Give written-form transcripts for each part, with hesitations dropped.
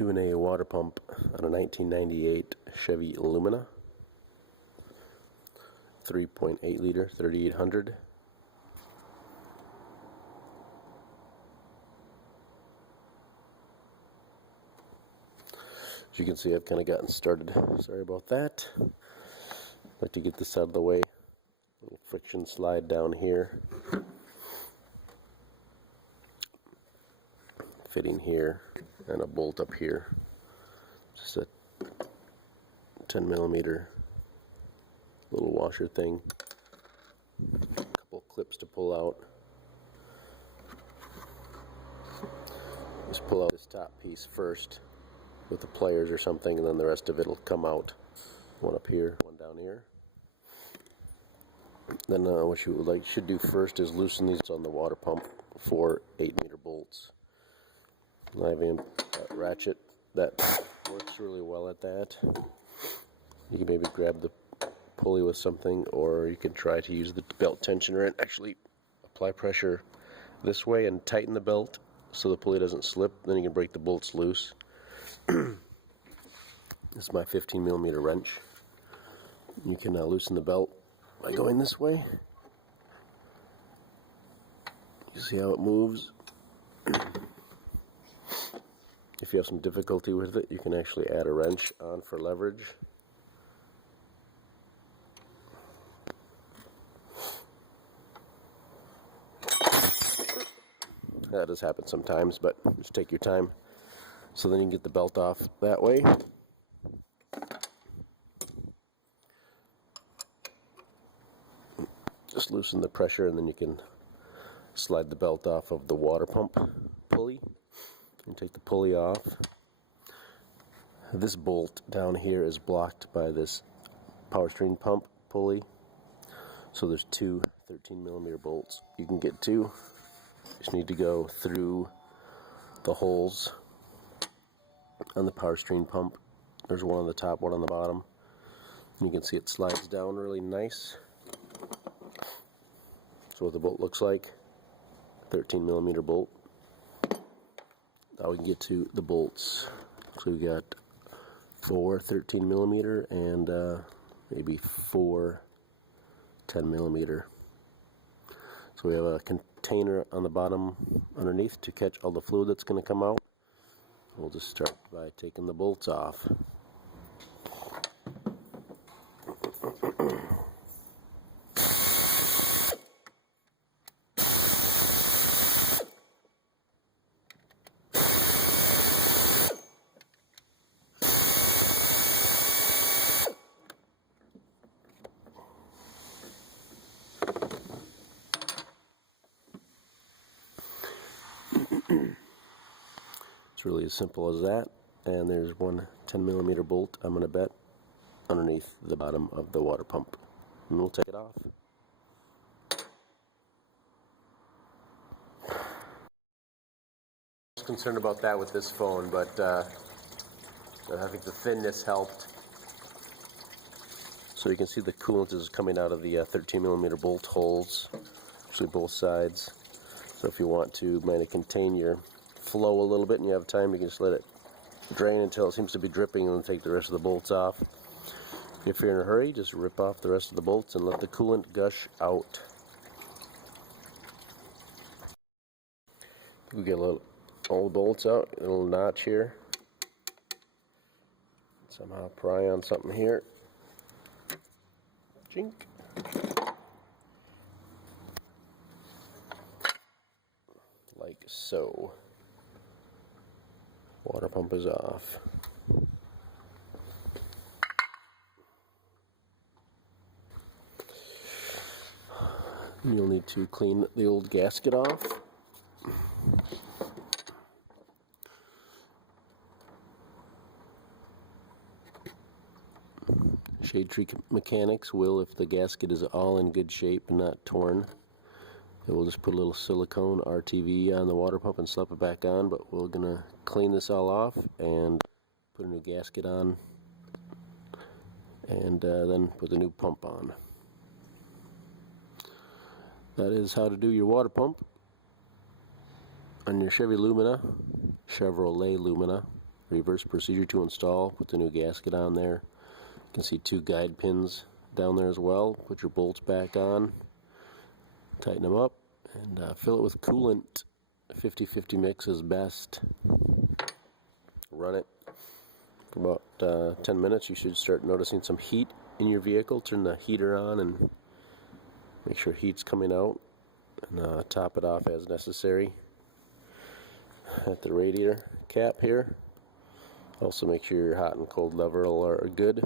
Doing a water pump on a 1998 Chevy Lumina, 3.8 liter, 3800. As you can see, I've kind of gotten started. Sorry about that. I'd like to get this out of the way. Friction slide down here. Fitting here, and a bolt up here. Just a 10 millimeter little washer thing. A couple clips to pull out. Just pull out this top piece first with the pliers or something, and then the rest of it will come out. One up here, one down here. Then what you should do first is loosen these on the water pump for 8-meter bolts. I have a ratchet that works really well at that. You can maybe grab the pulley with something, or you can try to use the belt tensioner and actually apply pressure this way and tighten the belt so the pulley doesn't slip. Then you can break the bolts loose. This is my 15 millimeter wrench. You can loosen the belt by going this way. You see how it moves? If you have some difficulty with it, you can actually add a wrench on for leverage. That does happen sometimes, but just take your time. So then you can get the belt off that way. Just loosen the pressure, and then you can slide the belt off of the water pump pulley. And take the pulley off. This bolt down here is blocked by this power steering pump pulley. So there's two 13 millimeter bolts you can get to. You just need to go through the holes on the power steering pump. There's one on the top, one on the bottom. And you can see it slides down really nice. That's what the bolt looks like. 13 millimeter bolt. Now we can get to the bolts. So we got 4 13 millimeter and maybe 4 10 millimeter. So we have a container on the bottom underneath to catch all the fluid that's going to come out. We'll just start by taking the bolts off. It's really as simple as that, and there's one 10 millimeter bolt, I'm going to bet, underneath the bottom of the water pump. And we'll take it off. I was concerned about that with this phone, but I think the thinness helped. So you can see the coolant is coming out of the 13 millimeter bolt holes, actually both sides. So if you want to contain your flow a little bit and you have time, you can just let it drain until it seems to be dripping and then take the rest of the bolts off. If you're in a hurry, just rip off the rest of the bolts and let the coolant gush out. We get all the bolts out, a little notch here. Somehow pry on something here. Chink. Like so. Water pump is off. You'll need to clean the old gasket off. Shade tree mechanics will, if the gasket is all in good shape and not torn, they will just put a little silicone RTV on the water pump and slap it back on, but we're going to clean this all off and put a new gasket on, and then put the new pump on. That is how to do your water pump on your Chevrolet Lumina. reverse procedure to install. Put the new gasket on there. You can see 2 guide pins down there as well. Put your bolts back on, tighten them up, and fill it with coolant. 50-50 mix is best. Run it for about 10 minutes. You should start noticing some heat in your vehicle. Turn the heater on and make sure heat's coming out, and top it off as necessary at the radiator cap here. Also make sure your hot and cold level are good.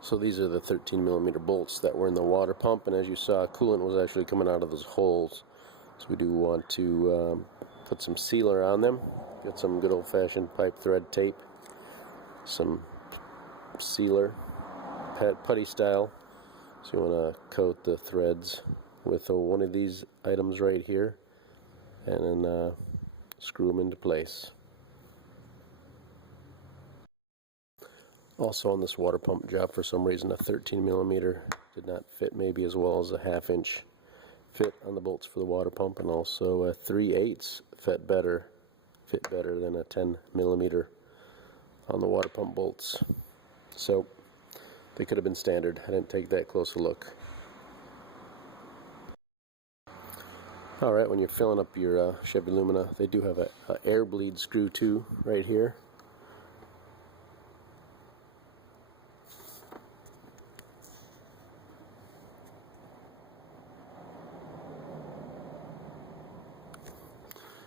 So these are the 13mm bolts that were in the water pump, and as you saw, coolant was actually coming out of those holes. So we do want to put some sealer on them. Get some good old-fashioned pipe thread tape, some sealer, putty style. So you want to coat the threads with one of these items right here, and then screw them into place. Also on this water pump job, for some reason, a 13mm did not fit maybe as well as a 1/2 inch fit on the bolts for the water pump, and also a 3/8 fit better than a 10mm on the water pump bolts. So they could have been standard. I didn't take that close a look. Alright, when you're filling up your Chevy Lumina, they do have a air bleed screw too right here.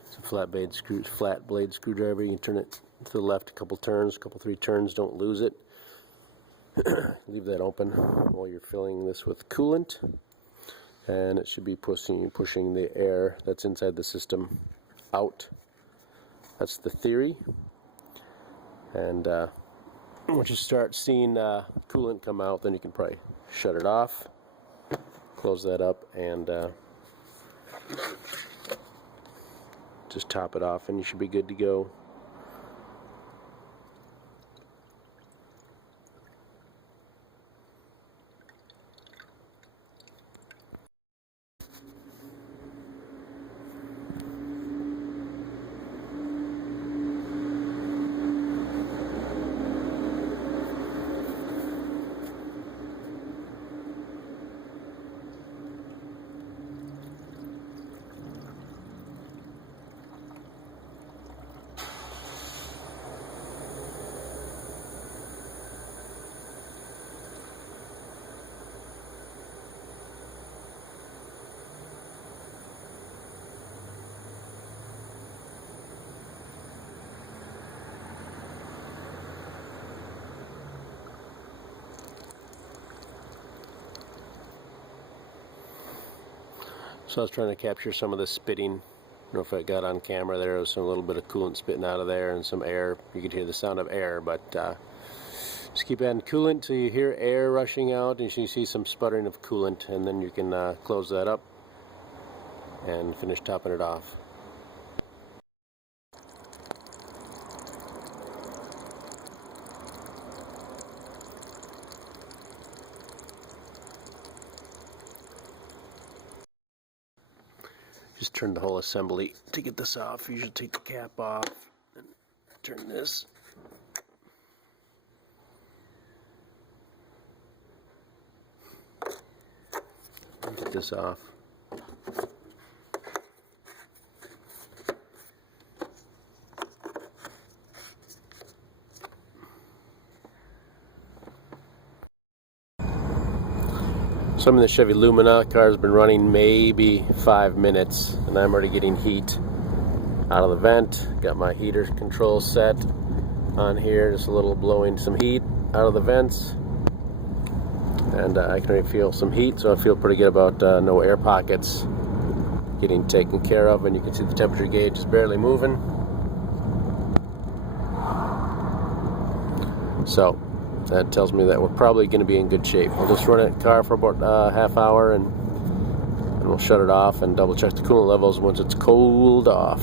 It's a flat blade screwdriver. You can turn it to the left a couple turns, 3 turns, don't lose it. Leave that open while you're filling this with coolant, and it should be pushing the air that's inside the system out. That's the theory. And once you start seeing coolant come out, then you can probably shut it off, close that up, and just top it off, and you should be good to go. So I was trying to capture some of the spitting. I don't know if I got on camera there. There was a little bit of coolant spitting out of there and some air. You could hear the sound of air, but just keep adding coolant till you hear air rushing out and you see some sputtering of coolant, and then you can close that up and finish topping it off. Just turn the whole assembly to get this off. Usually take the cap off and turn this. And get this off. So I'm in the Chevy Lumina. Car's been running maybe 5 minutes, and I'm already getting heat out of the vent. Got my heater control set on here, just a little blowing some heat out of the vents, and I can already feel some heat, so I feel pretty good about no air pockets getting taken care of. And you can see the temperature gauge is barely moving. So that tells me that we're probably going to be in good shape. I'll just run it car for about half hour, and we'll shut it off and double check the coolant levels once it's cooled off.